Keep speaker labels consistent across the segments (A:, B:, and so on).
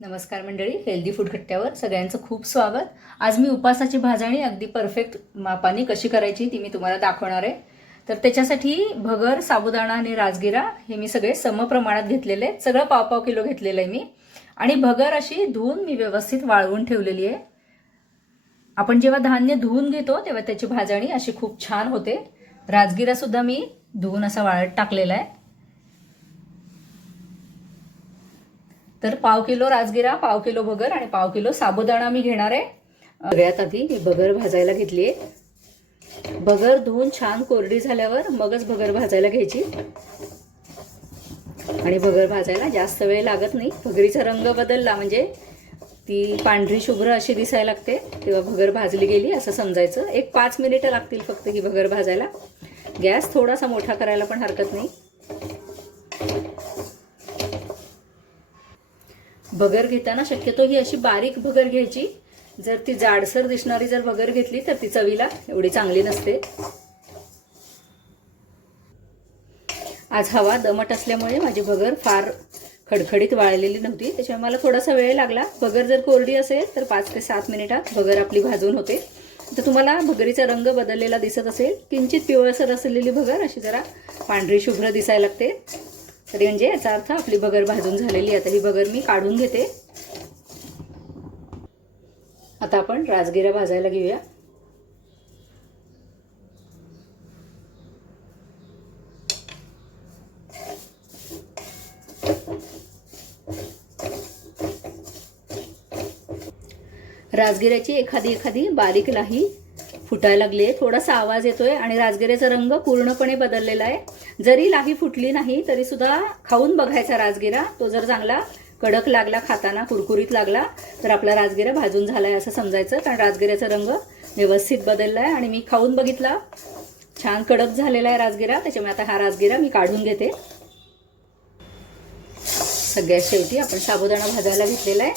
A: नमस्कार मंडळी healthy food खट्ट्यावर सगळ्यांचं खूप स्वागत. आज मी उपासाची भाजणी अगदी परफेक्ट मापाने कशी करायची ती मी तुम्हाला दाखवणार आहे. तर त्याच्यासाठी भगर साबुदाणा आणि राजगिरा हे मी सगळे समप्रमाणात घेतलेले आहेत. सगळं पाव पाव किलो घेतलेलं आहे मी. आणि भगर अशी धुवून मी व्यवस्थित वाळवून ठेवलेली आहे. आपण जेव्हा धान्य धुवून घेतो तेव्हा त्याची भाजणी अशी खूप छान होते. राजगिरासुद्धा मी धुवून असा वाळत टाकलेला आहे. तर पाव किलो राजगिरा पाव किलो भगर आणि पाव किलो साबुदाणा मी घेणार आहे. सगळ्यात आधी ही भगर भाजायला घेतली आहे. भगर धुवून छान कोरडी झाल्यावर मगच भगर भाजायला घ्यायची. आणि भगर भाजायला जास्त वेळ लागत नाही. भगरीचा रंग बदलला म्हणजे ती पांढरी शुभ्र अशी दिसायला लागते. तेव्हा भगर भाजली गेली असं समजायचं. एक पाच मिनिटं लागतील फक्त ही भगर भाजायला. गॅस थोडासा मोठा करायला पण हरकत नाही. भगर घेताना शक्यतो ही अशी बारीक भगर घ्यायची. जर ती जाडसर दिसणारी जर भगर घेतली तर ती चवीला एवढी चांगली नसते. आज हवा दमट असल्यामुळे माझी भगर फार खडखडीत वाळलेली नव्हती. त्याच्यामुळे मला थोडासा वेळ लागला. भगर जर कोरडी असेल तर पाच ते सात मिनिटात भगर आपली भाजून होते. तर तुम्हाला भगरीचा रंग बदललेला दिसत असेल. किंचित पिवळसर असलेली भगर अशी जरा पांढरी शुभ्र दिसायला लागते. तरी म्हणजे याचा अर्थ आपली बगर भाजून झालेली आहे. आता ही बगर मी काढून घेते. आता आपण राजगिरा भाजायला घेऊया. राजगिऱ्याची एखादी एखादी बारीक लाही फुटायला लागली आहे थोडासा आवाज येतोय आणि राजगिऱ्याचा रंग पूर्णपणे बदललेला आहे. जरी लाही फुटली नाही तरी सुद्धा खाऊन बघायचा राजगिरा. तो जर चांगला कडक लागला खाताना कुरकुरीत लागला तर आपला राजगिरा भाजून झालाय असं समजायचं. कारण राजगिऱ्याचा रंग व्यवस्थित बदलला आहे आणि मी खाऊन बघितला. छान कडक झालेला आहे राजगिरा. त्याच्यामुळे आता हा राजगिरा मी काढून घेते. सगळ्यात शेवटी आपण साबुदाणा भाजायला घेतलेला आहे.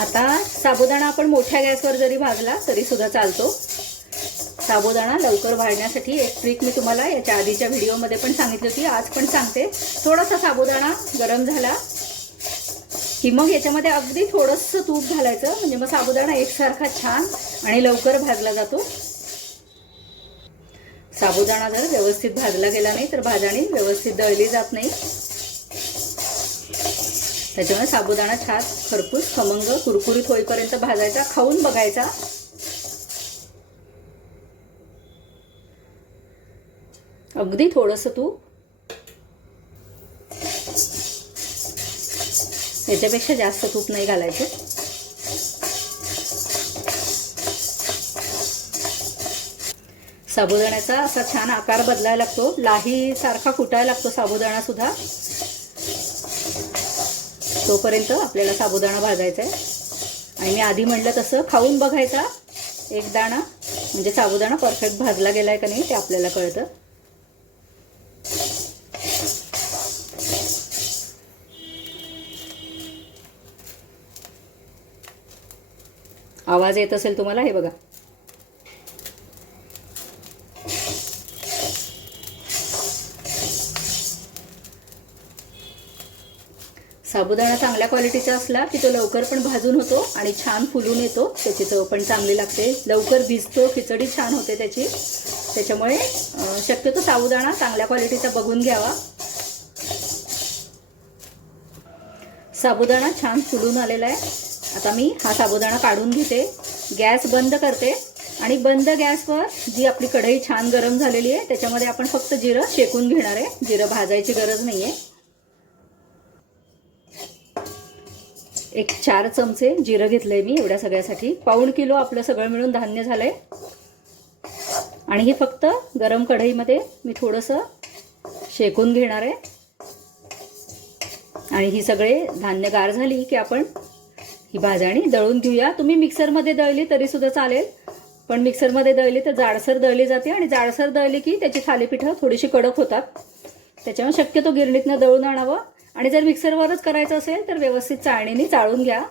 A: आता साबुदाणा आपण मोठ्या गॅसवर जरी भाजला तरी सुद्धा चालतो. साबुदाणा लवकर वाढण्यासाठी एक ट्रिक मी तुम्हाला याच्या आधीच्या व्हिडिओमध्ये पण सांगितली होती. आज पण सांगते. थोडासा साबुदाणा गरम झाला की मग याच्यामध्ये अगदी थोडंसं तूप घालायचं. म्हणजे मग साबुदाणा एकसारखा छान आणि लवकर भाजला जातो. साबुदाणा जर व्यवस्थित भाजला गेला नाही तर भाजणी व्यवस्थित दळली जात नाही. त्याच्यामुळे साबुदाणा छान खरपूस खमंग कुरकुरीत होईपर्यंत भाजायचा खाऊन बघायचा. अगदी थोडस तूप याच्यापेक्षा जास्त तूप नाही घालायचं. साबुदाण्याचा असा छान आकार बदलायला लागतो. लाही सारखा फुटायला लागतो साबुदाणा सुद्धा. तोपर्यंत आपल्याला साबुदाणा भाजायचा आहे. आणि मी आधी म्हटलं तसं खाऊन बघायचा एक दाणा. म्हणजे साबुदाणा परफेक्ट भाजला गेलाय का नाही ते आपल्याला कळतं. आवाज येत असेल तुम्हाला? हे बघा. साबुदाणा चांगल्या क्वालिटीचा असला की तो लवकर पण भाजून होतो आणि छान फुलून येतो. त्याची चव पण चांगली लागते. लवकर भिजतो खिचडी छान होते त्याची. त्याच्यामुळे शक्यतो साबुदाणा चांगल्या क्वालिटीचा बघून घ्यावा. साबुदाणा छान फुलून आलेला आहे. आता मी हा साबुदाणा काढून घेते. गॅस बंद करते. आणि बंद गॅसवर जी आपली कढई छान गरम झालेली आहे त्याच्यामध्ये आपण फक्त जिरं शेकून घेणार आहे. जिरं भाजायची गरज नाही आहे एक चार चमचे जिरं घेतलंय मी एवढ्या सगळ्यासाठी. पाऊण किलो आपलं सगळं मिळून धान्य झालंय. आणि हे फक्त गरम कढईमध्ये मी थोडंसं शेकून घेणार आहे. आणि ही सगळे धान्य गार झाली की आपण ही भाजणी दळून घेऊया. तुम्ही मिक्सरमध्ये दळली तरी सुद्धा चालेल. पण मिक्सरमध्ये दळली तर जाडसर दळली जाते आणि जाडसर दळली की त्याची थालीपीठं थोडीशी कडक होतात. त्याच्यामुळे शक्यतो गिरणीतनं दळून आणावं. आणि जर मिक्सरवरच करायचं असेल तर व्यवस्थित चाळणीने चाळून घ्या.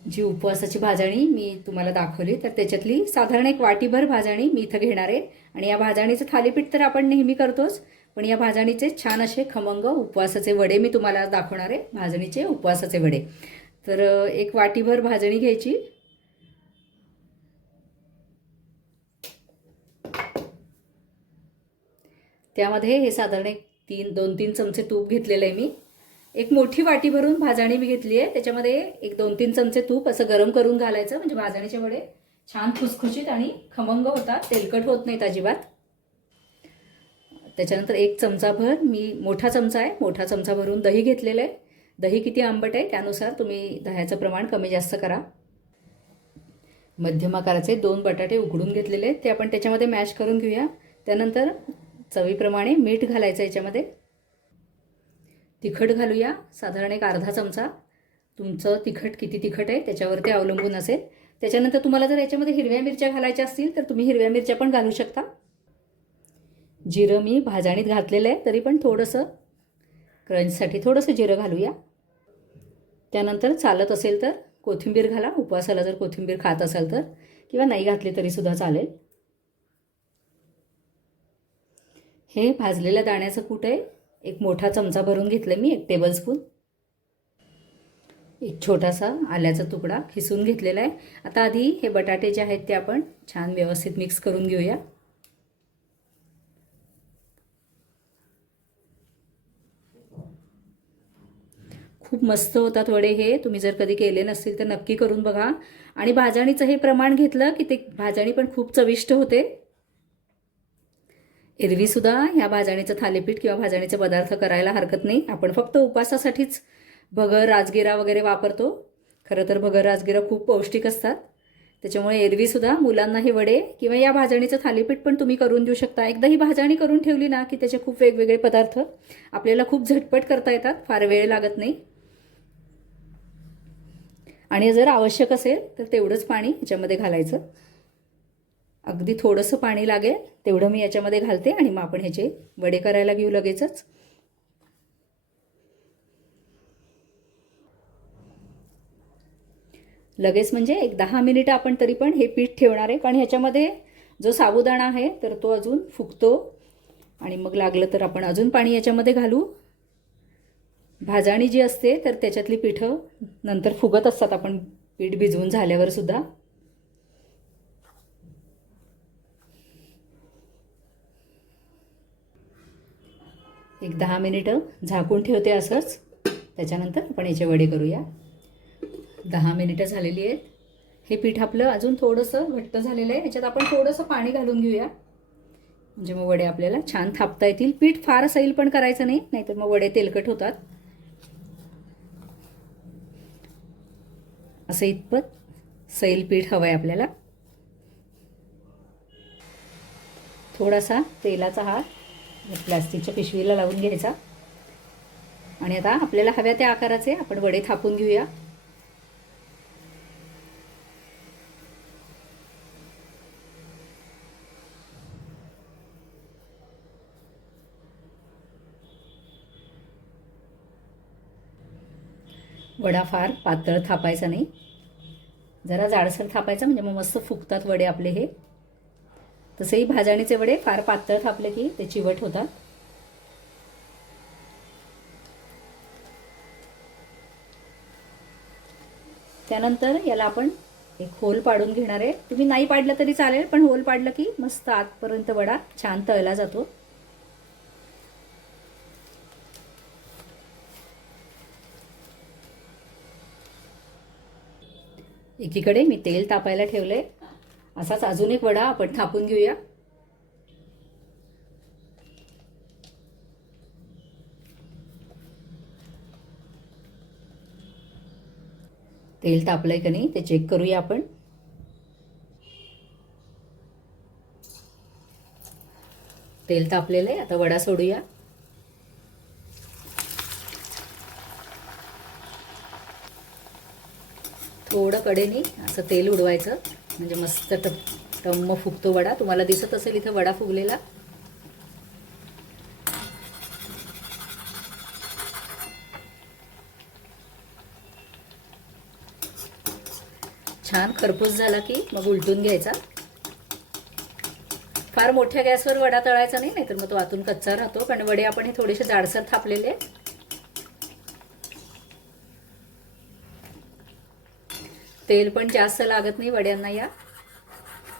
A: जी उपवासाची भाजणी मी तुम्हाला दाखवली तर त्याच्यातली साधारण एक वाटीभर भाजणी मी इथं घेणार आहे. आणि या भाजणीचं थालीपीठ तर आपण नेहमी करतोच. पण या भाजणीचे छान असे खमंग उपवासाचे वडे मी तुम्हाला दाखवणार आहे. भाजणीचे उपवासाचे वडे. तर एक वाटीभर भाजणी घ्यायची. त्यामध्ये हे साधारण एक तीन दोन तीन चमचे तूप घेतलेलं आहे मी. एक मोठी वाटी भरून भाजणी मी घेतली आहे. त्याच्यामध्ये एक दोन तीन चमचे तूप असं गरम करून घालायचं. म्हणजे भाजणीचे वडे छान खुसखुशीत आणि खमंग होतात. तेलकट होत नाहीत अजिबात. त्याच्यानंतर एक चमचाभर मी मोठा चमचा आहे मोठा चमचा भरून दही घेतलेलं आहे. दही किती आंबट आहे त्यानुसार तुम्ही दह्याचं प्रमाण कमी जास्त करा. मध्यम आकाराचे दोन बटाटे उघडून घेतलेले आहेत ते आपण त्याच्यामध्ये मॅश करून घेऊया. त्यानंतर चवीप्रमाणे मीठ घालायचं याच्यामध्ये. तिखट घालूया साधारण एक अर्धा चमचा. तुमचं तिखट किती तिखट आहे त्याच्यावरती अवलंबून असेल. त्याच्यानंतर तुम्हाला जर याच्यामध्ये हिरव्या मिरच्या घालायच्या असतील तर तुम्ही हिरव्या मिरच्या पण घालू शकता. जिरं मी भाजणीत घातलेलं आहे तरी पण थोडंसं क्रंचसाठी थोडंसं जिरं घालूया. त्यानंतर चालत असेल तर कोथिंबीर घाला उपवासाला जर कोथिंबीर खात असाल तर किंवा नाही घातली तरीसुद्धा चालेल. हे भाजलेल्या दाण्याचं कूट आहे. एक मोठा चमचा भरून घेतलं मी एक टेबलस्पून एक छोटासा आल्याचा तुकडा खिसून घेतलेला आहे. आता आधी हे बटाटे जे आहेत ते आपण छान व्यवस्थित मिक्स करून घेऊया. खूप मस्त होतात वडे हे. तुम्ही जर कधी केले नसतील तर नक्की करून बघा. आणि भाजणीचं हे प्रमाण घेतलं की ते भाजणी पण खूप चविष्ट होते. एरवीसुद्धा ह्या भाजणीचं थालीपीठ किंवा भाजणीचे पदार्थ करायला हरकत नाही. आपण फक्त उपासासाठीच भगर राजगिरा वगैरे वापरतो. खरं तर भगर राजगिरा खूप पौष्टिक असतात. त्याच्यामुळे एरवीसुद्धा मुलांना हे वडे किंवा या भाजणीचं थालीपीठ पण तुम्ही करून देऊ शकता. एकदा ही भाजणी करून ठेवली ना की त्याचे खूप वेगवेगळे पदार्थ आपल्याला खूप झटपट करता येतात. फार वेळ लागत नाही. आणि जर आवश्यक असेल तर तेवढंच पाणी याच्यामध्ये घालायचं. अगदी थोडंसं पाणी लागेल तेवढं मी याच्यामध्ये घालते आणि मग आपण ह्याचे वडे करायला घेऊ लगेचच. लगेच म्हणजे एक दहा मिनिटं आपण तरी पण हे पीठ ठेवणार आहे. कारण ह्याच्यामध्ये जो साबुदाणा आहे तर तो अजून फुगतो. आणि मग लागलं तर आपण अजून पाणी याच्यामध्ये घालू. भाजणी जी असते तर त्याच्यातली पिठं नंतर फुगत असतात. आपण पीठ भिजवून झाल्यावर सुद्धा. एक दहा मिनिटं झाकून ठेवते असंच. त्याच्यानंतर आपण याचे वडे करूया. दहा मिनिटं झालेली आहेत. हे पीठ आपलं अजून थोडंसं घट्ट झालेलं आहे. याच्यात आपण थोडंसं पाणी घालून घेऊया. म्हणजे मग वडे आपल्याला छान थापता येतील. पीठ फार सैल पण करायचं नाही. नाहीतर मग वडे तेलकट होतात. असं इतपत सैल पीठ हवं आहे आपल्याला. थोडासा तेलाचा हात प्लास्टिकच्या पिशवीला लावून घ्यायचा. आणि आता आपल्याला हव्या त्या आकाराचे आपण वडे थापून घेऊया. वडा फार पातळ थापायचा नाही. जरा जाडसर थापायचा म्हणजे मग मस्त फुगतात वडे आपले हे. तसेही भाजणीचे वडे फार पातळ थापले की ते चिवट होतात. त्यानंतर याला आपण एक होल पाडून घेणार आहे. तुम्ही नाही पाडलं तरी चालेल पण होल पाडलं की मस्त आतपर्यंत वडा छान तळला जातो. एकीकडे मी तेल तापायला ठेवलं. आहे असाच अजून एक वडा आपण थापून घेऊया. तेल तापलंय का नाही ते चेक करूया आपण. तेल तापलेलं आहे आता वडा सोडूया. कडेने असं तेल उडवायचं. म्हणजे मस्त टप टम्म फुगतो वडा. तुम्हाला दिसत असेल इथं वडा फुगलेला. छान खरपूस झाला की मग उलटून घ्यायचा. फार मोठ्या गॅसवर वडा तळायचा नाही नाहीतर मग तो आतून कच्चा राहतो. कारण वडे आपण हे थोडेसे जाडसर थापलेले. तेल पण जास्त लागत नाही वड्यांना या.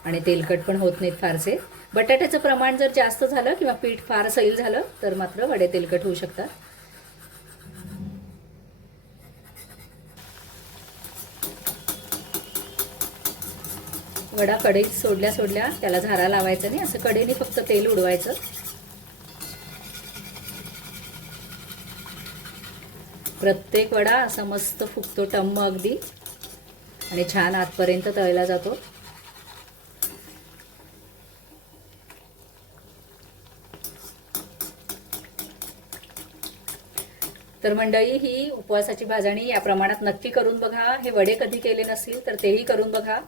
A: आणि तेलकट पण होत नाहीत फारसे. बटाट्याचं प्रमाण जर जास्त झालं किंवा पीठ फार सैल झालं तर मात्र वडे तेलकट होऊ शकतात. वडा कढईत सोडल्या सोडल्या त्याला झारा लावायचा नाही असं कडेने फक्त तेल उडवायचं. प्रत्येक वडा असा मस्त फुगतो टम्म अगदी. आणि छान आतपर्यंत तळला जातो. तर मंडळी ही उपवासाची भाजणी या प्रमाणात नक्की करून बघा. हे वडे कधी केले नसतील तर तेही करून बघा.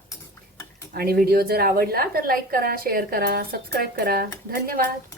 A: आणि व्हिडिओ जर आवडला तर लाईक करा शेअर करा सबस्क्राईब करा. धन्यवाद.